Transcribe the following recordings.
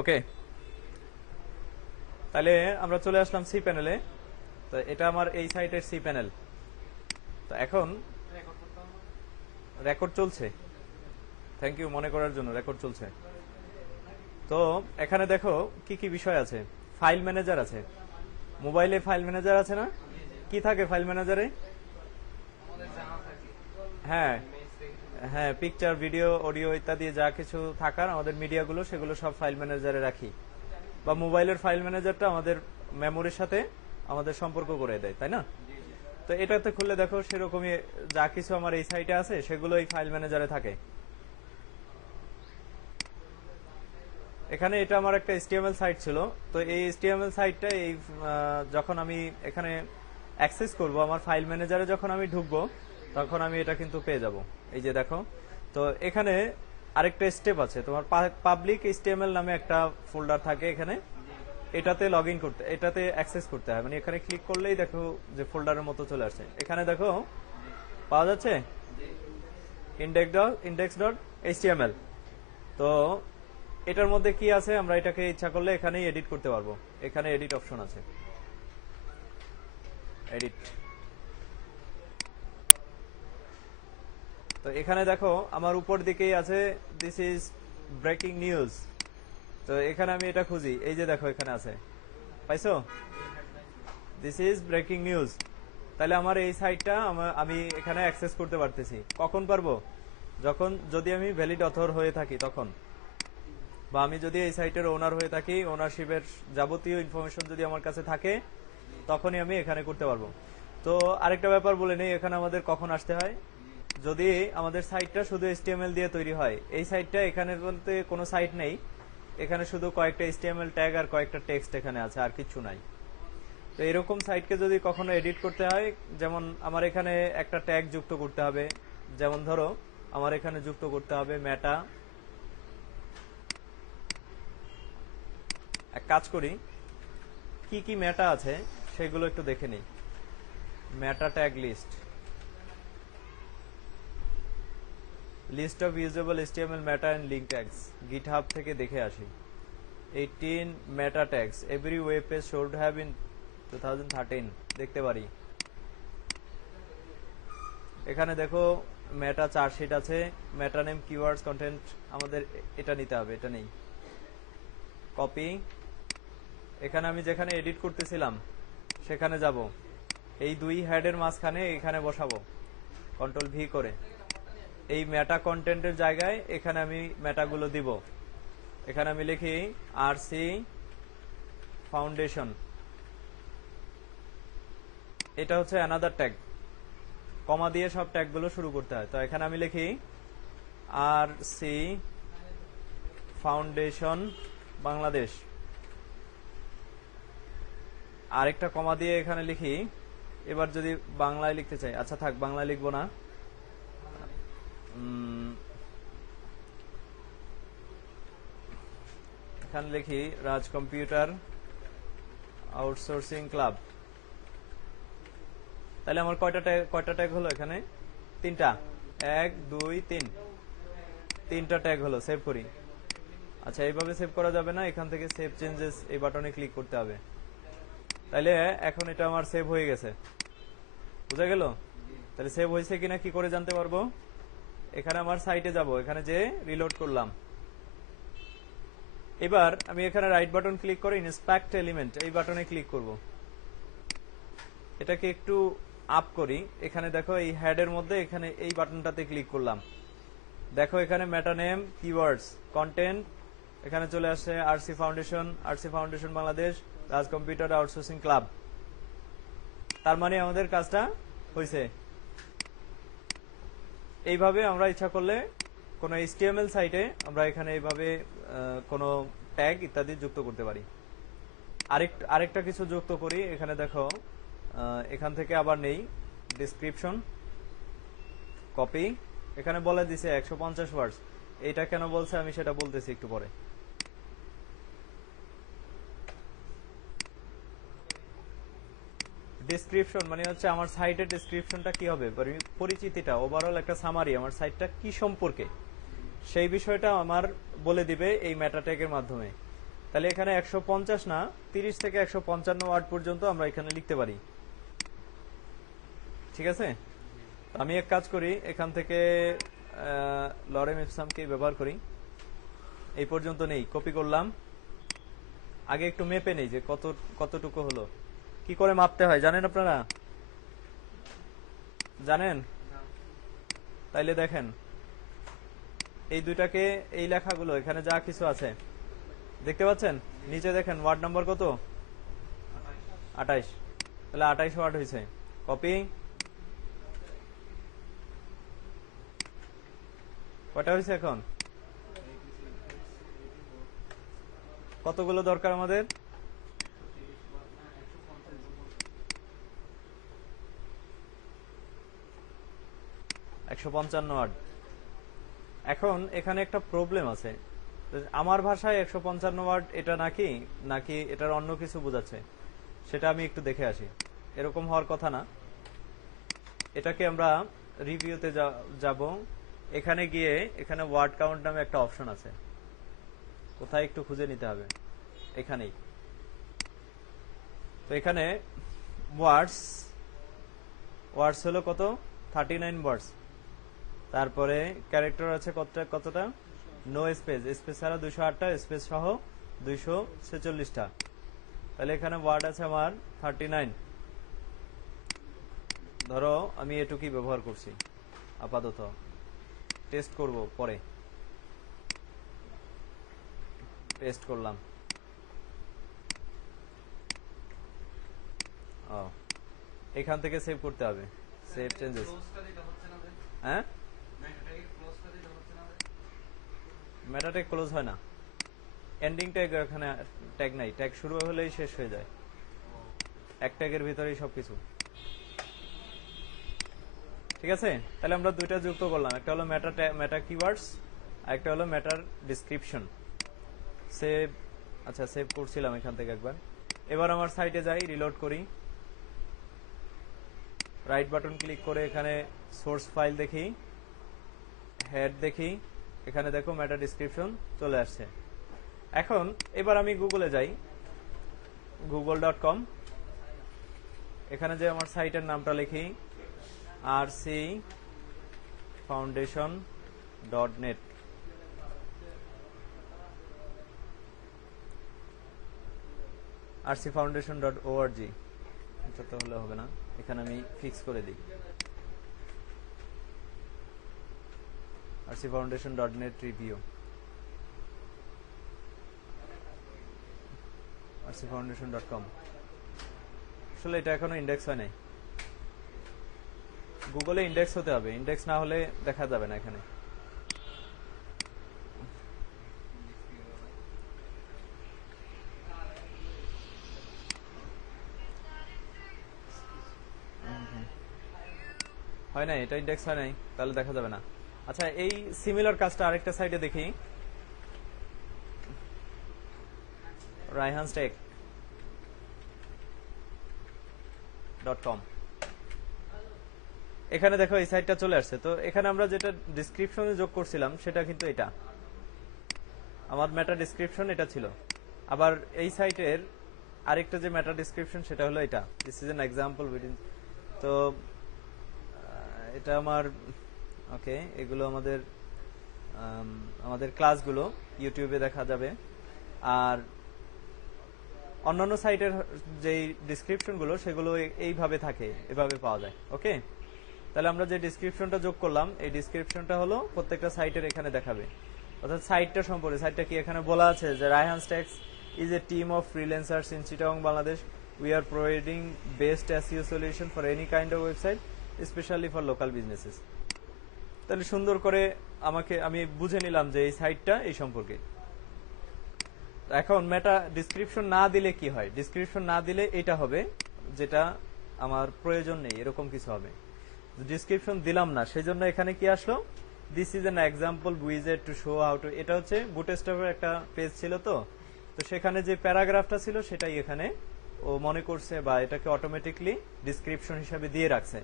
ওকে, তাহলে আমরা চলে আসলাম সি প্যানেলে। তো এটা আমার এই সাইটের সি প্যানেল। তো এখন রেকর্ড চলছে। থ্যাংক ইউ মনে করার জন্য, রেকর্ড চলছে। তো এখানে দেখো কি কি বিষয় আছে। ফাইল ম্যানেজার আছে, মোবাইলে ফাইল ম্যানেজার আছে না? কি থাকে ফাইল ম্যানেজারে? হ্যাঁ, হ্যাঁ, পিকচার, ভিডিও, অডিও ইত্যাদি যা কিছু থাকার আমাদের মিডিয়াগুলো, সেগুলো সব ফাইল ম্যানেজারে রাখি। বা মোবাইলের ফাইল ম্যানেজারটা আমাদের মেমোরির সাথে আমাদের সম্পর্ক করে দেয়, তাই না? তো এটাতে খুললে দেখো সেরকমই যা কিছু আমার এই সাইটে আছে সেগুলো এই ফাইল ম্যানেজারে থাকে। এখানে এটা আমার একটা HTML সাইট ছিল। তো এই HTML সাইটটা এই যখন আমি এখানে অ্যাক্সেস করব, আমার ফাইল ম্যানেজারে যখন আমি ঢুকবো, তখন আমি এটা কিন্তু পেয়ে যাব। এই যে দেখো, তো এখানে আরেকটা স্টেপ আছে। তোমার পাবলিক HTML নামে একটা ফোল্ডার থাকে এখানে। এটাতে লগ ইন করতে, এটাতে অ্যাক্সেস করতে হয়। মানে এখানে ক্লিক করলেই দেখো যে ফোল্ডারের মতো চলে আসছে। এখানে দেখো পাওয়া যাচ্ছে index.html। তো এটার মধ্যে কি আছে, আমরা এটাকে ইচ্ছা করলে এখানেই এডিট করতে পারবো। এখানে এডিট অপশন আছে, এডিট। তো এখানে দেখো আমার উপর দিকেই আছে দিস ইজ ব্রেকিং নিউজ। তো এখানে আমি এটা খুঁজি, এই যে দেখো এখানে আছে, পাইছো? This is breaking news. তাহলে আমার এই সাইটটা আমি এখানে অ্যাক্সেস করতে পারতেছি। কখন পারবো? যখন, যদি আমি ভ্যালিড অথর হয়ে থাকি তখন, বা আমি যদি এই সাইটের ওনার হয়ে থাকি, ওনারশিপের যাবতীয় ইনফরমেশন যদি আমার কাছে থাকে, তখনই আমি এখানে করতে পারবো। তো আরেকটা ব্যাপার বলে নেই, এখানে আমাদের কখন আসতে হয়। যদি আমাদের সাইটটা শুধু HTML দিয়ে তৈরি হয়, এই সাইটটা এখানে বলতে কোনো সাইট নেই, এখানে শুধু কয়েকটা HTML ট্যাগ আর কয়েকটা টেক্সট এখানে আছে, আর কিছু নাই। তো এরকম সাইটকে যদি কখনো এডিট করতে হয়, যেমন আমার এখানে একটা ট্যাগ যুক্ত করতে হবে। যেমন ধরো আমার এখানে যুক্ত করতে হবে মেটা। এক কাজ করি, কি কি মেটা আছে সেগুলো একটু দেখে নিই। Meta tag list, list of usable HTML meta and link tags, GitHub থেকে দেখে আসি। 18 meta tags every web page should have in 2013 দেখতে পারি। এখানে দেখো মেটা চার্টশিট আছে, মেটা নেম, কিওয়ার্ডস, কন্টেন্ট, আমাদের এটা নিতে হবে, এটা নেই। কপি, এখানে আমি যেখানে এডিট করতেছিলাম সেখানে যাব, এই দুই হেডের মাঝখানে এখানে বসাবো কন্ট্রোল V করে। এই মেটা কন্টেন্টের জায়গায় এখানে আমি মেটাগুলো দিব। এখানে আমি লিখি RC ফাউন্ডেশন, এটা হচ্ছে অ্যানাদার ট্যাগ। কমা দিয়ে সব ট্যাগগুলো শুরু করতে হয়। তো এখানে আমি লিখি RC ফাউন্ডেশন বাংলাদেশ, আরেকটা কমা দিয়ে এখানে লিখি। এবার যদি বাংলায় লিখতে চাই, আচ্ছা থাক, বাংলায় লিখবো না, এখানে লিখি রাজ কম্পিউটার আউটসোর্সিং ক্লাব। তাহলে আমার কয়টা ট্যাগ হলো এখানে? তিনটা, 1 2 3, তিনটা ট্যাগ হলো। সেভ করি। আচ্ছা, এইভাবে সেভ করা যাবে না, এখান থেকে সেভ চেঞ্জেস এই বাটনে ক্লিক করতে হবে। তাইলে এখন এটা আমার সেভ হয়ে গেছে, বুঝা গেল? তাহলে সেভ হয়েছে কিনা কি করে জানতে পারবো? এখানে আমার সাইটে যাব, এখানে যে রিলোড করলাম। এবার আমি এখানে রাইট বাটন ক্লিক করে ইন্সপেক্ট এলিমেন্ট এই বাটনে ক্লিক করব। এটাকে একটু আপ করি। এখানে দেখো এই হেডের মধ্যে এখানে এই বাটনটাতে ক্লিক করলাম। দেখো এখানে মেটা নেম, কিওয়ার্ডস, কন্টেন্ট, এখানে চলে আসছে RC ফাউন্ডেশন বাংলাদেশ, রাজ কম্পিউটার আউটসোর্সিং ক্লাব। তার মানে আমাদের কাজটা হয়েছে। এইভাবে আমরা ইচ্ছা করলে কোনো HTML সাইটে আমরা এখানে এইভাবে কোনো ট্যাগ ইত্যাদি যুক্ত করতে পারি। আরেকটা কিছু যুক্ত করি। এখানে দেখো এখান থেকে আবার নেই ডেসক্রিপশন, কপি, এখানে বলে দিছে 150 ওয়ার্ডস। এটা কেন বলছে আমি সেটা বলতেছি একটু পরে। ডেসক্রিপশন মানে হচ্ছে আমার সাইটের ডেসক্রিপশনটা কি হবে, পরিচিতিটা, ওভারঅল একটা সামারি, আমার সাইটটা কি সম্পর্কে, সেই বিষয়টা আমার বলে দিবে এই মেটা ট্যাগের মাধ্যমে। তাহলে এখানে 150 না 30 থেকে 155 ওয়ার্ড পর্যন্ত আমরা এখানে লিখতে পারি। ঠিক আছে, আমি এক কাজ করি, এখান থেকে লরেম ইপসামকে ব্যবহার করি। এই পর্যন্ত নেই, কপি করলাম। আগে একটু মেপে নেই যে কতটুকু হলো। কি করে মাপতে হয় জানেন আপনারা? জানেন? তাইলে দেখেন, এই দুইটাকে, এই লেখাগুলো এখানে যা কিছু আছে দেখতে পাচ্ছেন, নিচে দেখেন ওয়ার্ড নাম্বার কত? 28। তাহলে 28 ওয়ার্ড হয়েছে। কপি। কটা হয়েছে এখন? কতগুলো দরকার আমাদের? 155 ওয়ার্ড। এখন এখানে একটা প্রবলেম আছে। আমার ভাষায় 155 ওয়ার্ড এটা নাকি নাকি এটার অন্য কিছু বোঝাচ্ছে, সেটা আমি একটু দেখে আসি। এরকম হওয়ার কথা না। এটাকে আমরা রিভিউতে যাব। এখানে গিয়ে এখানে ওয়ার্ড কাউন্ট নামে একটা অপশন আছে, কোথায় একটু খুঁজে নিতে হবে, এখানেই। তো এখানে ওয়ার্ডস হলো কত? 39 ওয়ার্ডস। তারপরে ক্যারেক্টার আছে কতটা? নো স্পেস, স্পেস ছাড়া 208টা, স্পেস সহ 246টা। তাহলে এখানে ওয়ার্ড আছে আমার 39। ধরো আমি এটুকুই ব্যবহার করছি আপাতত, টেস্ট করব পরে। পেস্ট করলাম। এখান থেকে সেভ করতে হবে, সেভ চেঞ্জেস। হ্যাঁ, মেটা ট্যাগ ক্লোজ হয় না, এন্ডিং ট্যাগ এখানে ট্যাগ নাই, ট্যাগ শুরু হলেই শেষ হয়ে যায়, এক ট্যাগের ভিতরেই সবকিছু। ঠিক আছে, তাহলে আমরা দুইটা যুক্ত করলাম, একটা হলো মেটা কিওয়ার্ডস, আর একটা হলো মেটার ডেসক্রিপশন। সেভ, আচ্ছা সেভ করছিলাম এখান থেকে একবার। এবার আমার সাইটে যাই, রিলোড করি, রাইট বাটন ক্লিক করে এখানে সোর্স ফাইল দেখি, হেড দেখি, এখানে দেখো মেটা ডেসক্রিপশন চলে আসছে। এখন এবার আমি গুগলে যাই, google.com। এখানে যে আমার সাইটের নামটা লিখি rcfoundation.net। rcfoundation.org, এটা তো হলে হবে না, এখানে আমি ফিক্স করে দিই rcfoundation.net রিভিউ, rcfoundation.com। আসলে এটা এখনো ইন্ডেক্স হয় নাই, গুগলে ইন্ডেক্স হতে হবে, ইন্ডেক্স না হলে দেখা যাবে না এখানে। হয় নাই, এটা ইন্ডেক্স হয় নাই, তাহলে দেখা যাবে না। আচ্ছা, এই সিমিলার কাজটা আরেকটা সাইটে দেখি, raihanstech.com। এখানে দেখো এই সাইটটা চলে আসছে। তো এখানে আমরা যেটা ডেসক্রিপশনে যোগ করছিলাম সেটা কিন্তু এটা, আমার মেটা ডেসক্রিপশন এটা ছিল। আবার এই সাইটের আরেকটা যে মেটা ডেসক্রিপশন সেটা হলো এটা, this is an example within. তো এটা আমার, ওকে, এগুলো আমাদের ক্লাসগুলো ইউটিউবে দেখা যাবে। আর অন্যান্য সাইটের যে ডেসক্রিপশনগুলো সেগুলো এইভাবে থাকে, এভাবে পাওয়া যায়। ওকে, তাহলে আমরা যে ডেসক্রিপশনটা যোগ করলাম, এই ডেসক্রিপশনটা হলো প্রত্যেকটা সাইটের এখানে দেখাবে, অর্থাৎ সাইটটা সম্পর্কে। সাইটটা কি এখানে বলা আছে যে Raihanstech is a team of freelancers in Chittagong, Bangladesh. We are providing best SEO solution for any kind of website, especially for local businesses. তাহলে সুন্দর করে আমি বুঝে নিলাম যে এই সাইটটা এই সম্পর্কে। এখন মেটা ডেসক্রিপশন না দিলে কি হয়? ডেসক্রিপশন না দিলে এটা হবে যেটা আমার প্রয়োজন নেই, এরকম কিছু হবে। ডেসক্রিপশন দিলাম না, সেজন্য এখানে কি আসলো? দিস ইজ অ্যান এক্সাম্পল উইজেট টু শো হাউ টু। এটা হচ্ছে বুটস্ট্র্যাপের একটা পেজ ছিল, তো সেখানে যে প্যারাগ্রাফটা ছিল সেটাই এখানে ও মনে করছে বা এটাকে অটোমেটিকলি ডেসক্রিপশন হিসাবে দিয়ে রাখছে।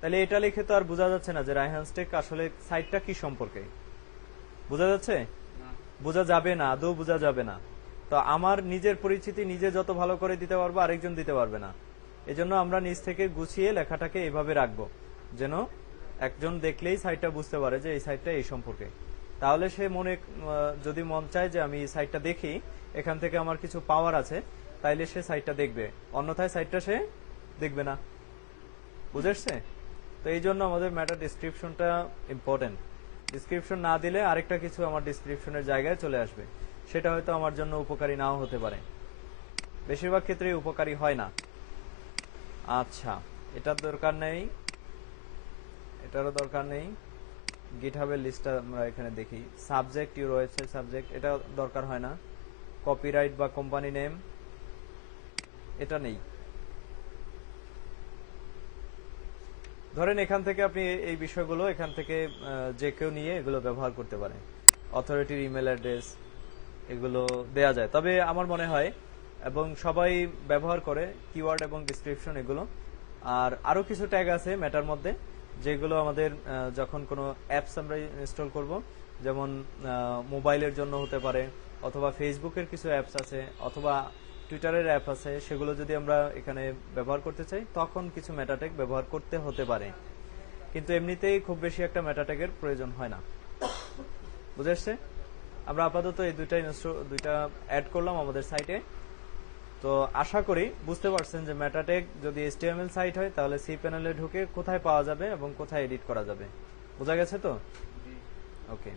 তাহলে এটা লিখে তো আর বোঝা যাচ্ছে না যে Raihanstech আসলে সাইটটা কি সম্পর্কে। বোঝা যাচ্ছে? বোঝা যাবে না, আদৌ বোঝা যাবে না। তো আমার নিজের পরিচিতি নিজে যত ভালো করে দিতে পারবো আরেকজন দিতে পারবে না। এজন্য আমরা নিজ থেকে গুছিয়ে লেখাটাকে এইভাবে রাখবো যেন একজন দেখলেই সাইটটা বুঝতে পারে যে এই সাইটটা এই সম্পর্কে। তাহলে সে মনে যদি মন চায় যে আমি সাইটটা দেখি, এখান থেকে আমার কিছু পাওয়ার আছে, তাইলে সে সাইটটা দেখবে, অন্যথায় সাইটটা সে দেখবে না। বুঝেছে? তো এই জন্য আমাদের ম্যাটার ডিসক্রিপশনটা ইম্পর্টেন্ট। ডিসক্রিপশন না দিলে আরেকটা কিছু আমার ডিসক্রিপশনের জায়গায় চলে আসবে, সেটা হয়তো আমার জন্য উপকারী নাও হতে পারে, বেশিরভাগ ক্ষেত্রেই উপকারী হয় না। আচ্ছা, এটার দরকার নেই, এটারও দরকার নেই। গিটহাবের লিস্টটা আমরা এখানে দেখি। সাবজেক্ট, ইউর ওয়েবসাইট সাবজেক্ট, এটা দরকার হয় না। কপিরাইট বা কোম্পানি নেম, এটা নেই। ধরেন এখান থেকে আপনি এই বিষয়গুলো এখান থেকে যে কেউ নিয়ে এগুলো ব্যবহার করতে পারে। অথরিটির ইমেল অ্যাড্রেস এগুলো দেয়া যায়, তবে আমার মনে হয় এবং সবাই ব্যবহার করে কিওয়ার্ড এবং ডিসক্রিপশন এগুলো। আর আরো কিছু ট্যাগ আছে মেটার মধ্যে, যেগুলো আমাদের যখন কোনো অ্যাপস আমরা ইনস্টল করব, যেমন মোবাইলের জন্য হতে পারে, অথবা ফেসবুকের কিছু অ্যাপস আছে, অথবা টুইটারের অ্যাপ আছে, সেগুলো যদি আমরা এখানে ব্যবহার করতে চাই তখন কিছু মেটাট্যাগ ব্যবহার করতে হতে পারে, কিন্তু এমনিতেই খুব বেশি একটা মেটাট্যাগের প্রয়োজন হয় না। বুঝে আসছে? আমরা আপাতত এই দুইটা অ্যাড করলাম আমাদের সাইটে। তো আশা করি বুঝতে পারছেন যে মেটাট্যাগ যদি HTML সাইট হয় তাহলে cPanel এ ঢুকে কোথায় পাওয়া যাবে এবং কোথায় এডিট করা যাবে। বোঝা গেছে তো? ওকে।